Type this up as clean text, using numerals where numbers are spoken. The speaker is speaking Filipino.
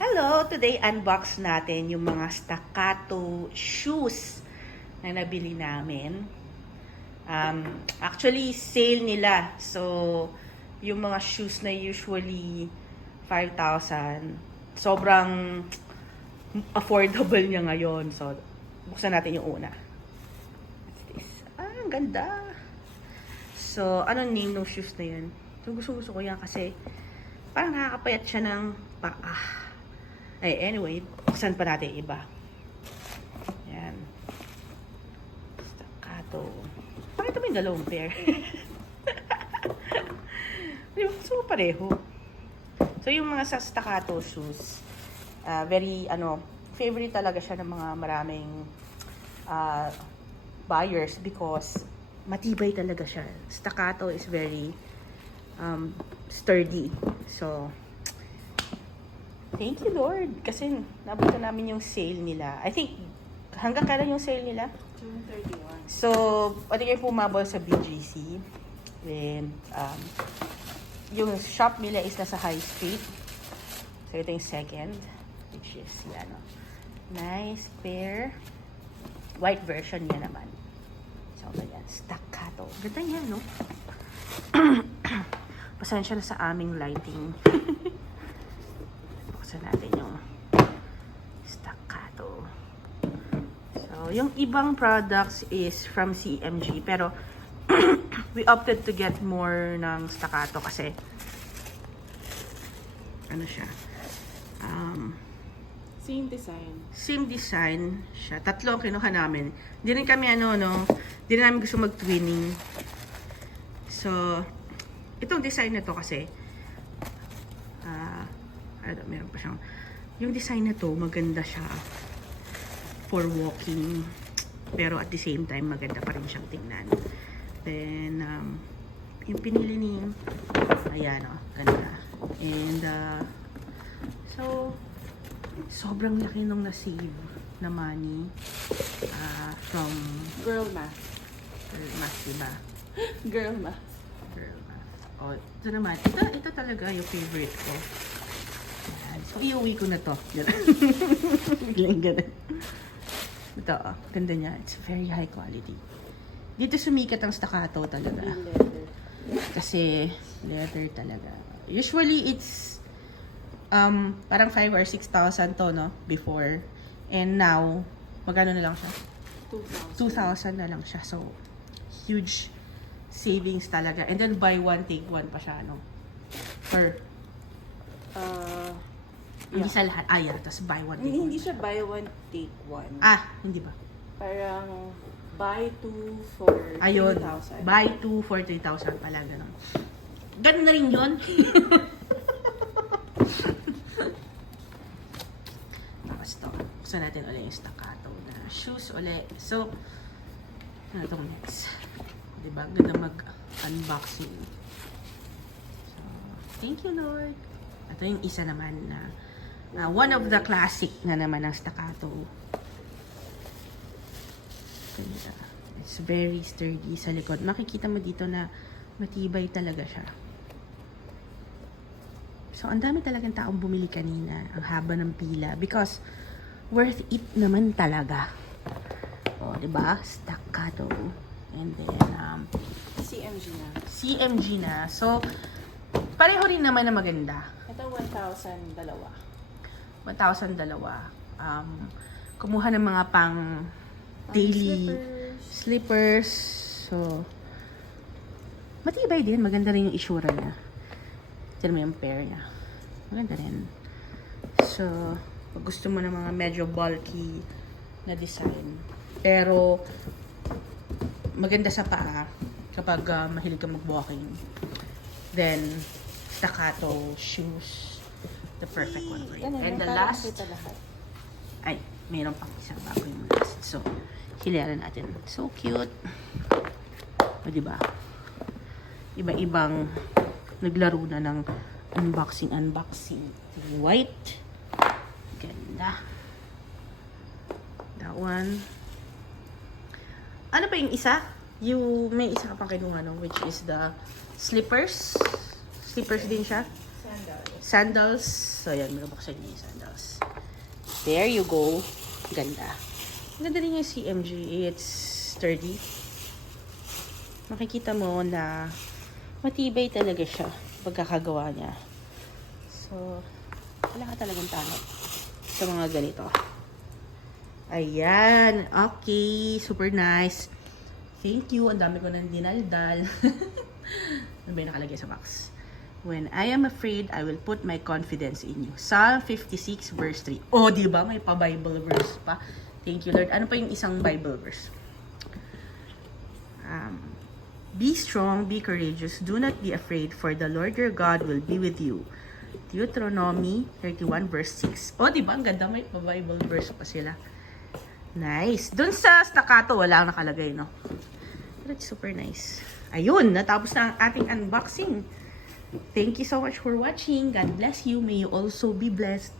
Hello! Today, unbox natin yung mga staccato shoes na nabili namin. Actually, sale nila. So, yung mga shoes na usually 5,000, sobrang affordable niya ngayon. So, buksan natin yung una. What's this? Ang ganda! So, anong name ng shoes na yun? So, gusto ko yan kasi parang nakakapayat siya ng paa. Ay, anyway, buksan pa natin iba. Yan. Staccato. Pakita mo yung dalawang pair. Gusto ko pareho. So, yung mga sa staccato shoes, very, favorite talaga siya ng mga maraming buyers because matibay talaga siya. Staccato is very sturdy. So, thank you, Lord. Kasi nabutan namin yung sale nila. I think, hanggang kailan yung sale nila? June 31. So, pwede kayo pumabol sa BGC. Then, yung shop nila is nasa High Street. So, ito yung second. Which is, yan, nice pair. White version niya naman. So, ganyan. Staccato. Ganda niya, no? Pasensya na sa aming lighting. Buksan natin yung staccato. So, yung ibang products is from CMG. Pero, we opted to get more ng staccato kasi ano siya? Same design. Same design siya. Tatlo ang kinuha namin. Hindi rin kami hindi rin namin gusto mag-twinning. So, itong design na to kasi meron pa siyang yung design na to, maganda siya for walking, pero at the same time maganda pa rin siyang tingnan. Then yung pinili ni ayan, ganda. And so sobrang laki nung na-save na money from Girl math. diba? Girl math. Oh, ito naman. Ito talaga yung favorite ko. Ayan. So, iuwi ko na to. Ganun. Ito, ganda niya. It's very high quality. Dito sumikat ang staccato talaga. Leather. Kasi, leather talaga. Usually, it's parang 5,000 or 6,000 to, no? Before. And now, magkano na lang siya? 2,000. 2,000 na lang siya. So, huge savings talaga. And then buy one, take one pa siya, no? Per. Hindi sa lahat. Yeah. Tapos buy one, take Hindi one. siya buy one, take one. Hindi ba? Parang buy two for Ayun. 3,000. Buy two for 3,000 pala. Ganun. Ganun na rin yun. Tapos to. Buksan natin ulit yung staccato na shoes ulit. So, ano itong next? Diba? Ganda mag-unboxing. So, thank you, Lord. Ito yung isa naman na one of the classic na naman ng staccato. Ganda. It's very sturdy sa likod. Makikita mo dito na matibay talaga siya. So, ang dami talagang taong bumili kanina. Ang haba ng pila. Because, worth it naman talaga. O, diba? Staccato. And then, CMG na. CMG na. So, pareho rin naman na maganda. Ito 1,000 dalawa. 1,000 dalawa. Kumuha ng mga pang daily slippers. So, matibay din. Maganda rin yung isura niya. Tignan mo yung pair niya. Maganda rin. So, pag gusto mo ng mga medyo bulky na design. Pero, maganda sa paa kapag mahilig ka mag-walking. Then, staccato shoes. The perfect one for you. And the last, ay, mayroon pang isa bago yung last. So, hilera natin. So cute. O, diba? Iba-ibang naglaro na ng unboxing. White. Ganda. That one. Ano pa yung isa? May isa ka pang kinuha, no? Which is the slippers. Slippers din siya. Sandals. Sandals. So, yan, binubuksan niya yung sandals. There you go. Ganda. Ganda rin yung CMG. It's sturdy. Makikita mo na matibay talaga siya pagkakagawa niya. So, wala ka talagang talo sa mga ganito. Ayan. Okay. Super nice. Thank you. Ang dami ko nang dinaldal. Ano ba yung nakalagay sa box? When I am afraid, I will put my confidence in you. Psalm 56 verse 3. Oh, di ba? May pa-Bible verse pa. Thank you, Lord. Ano pa yung isang Bible verse? Be strong, be courageous. Do not be afraid, for the Lord your God will be with you. Deuteronomy 31 verse 6. Oh, di ba? Ang ganda. May pa-Bible verse pa sila. Nice. Doon sa staccato, wala nakalagay, no? But it's super nice. Ayun, natapos na ang ating unboxing. Thank you so much for watching. God bless you. May you also be blessed.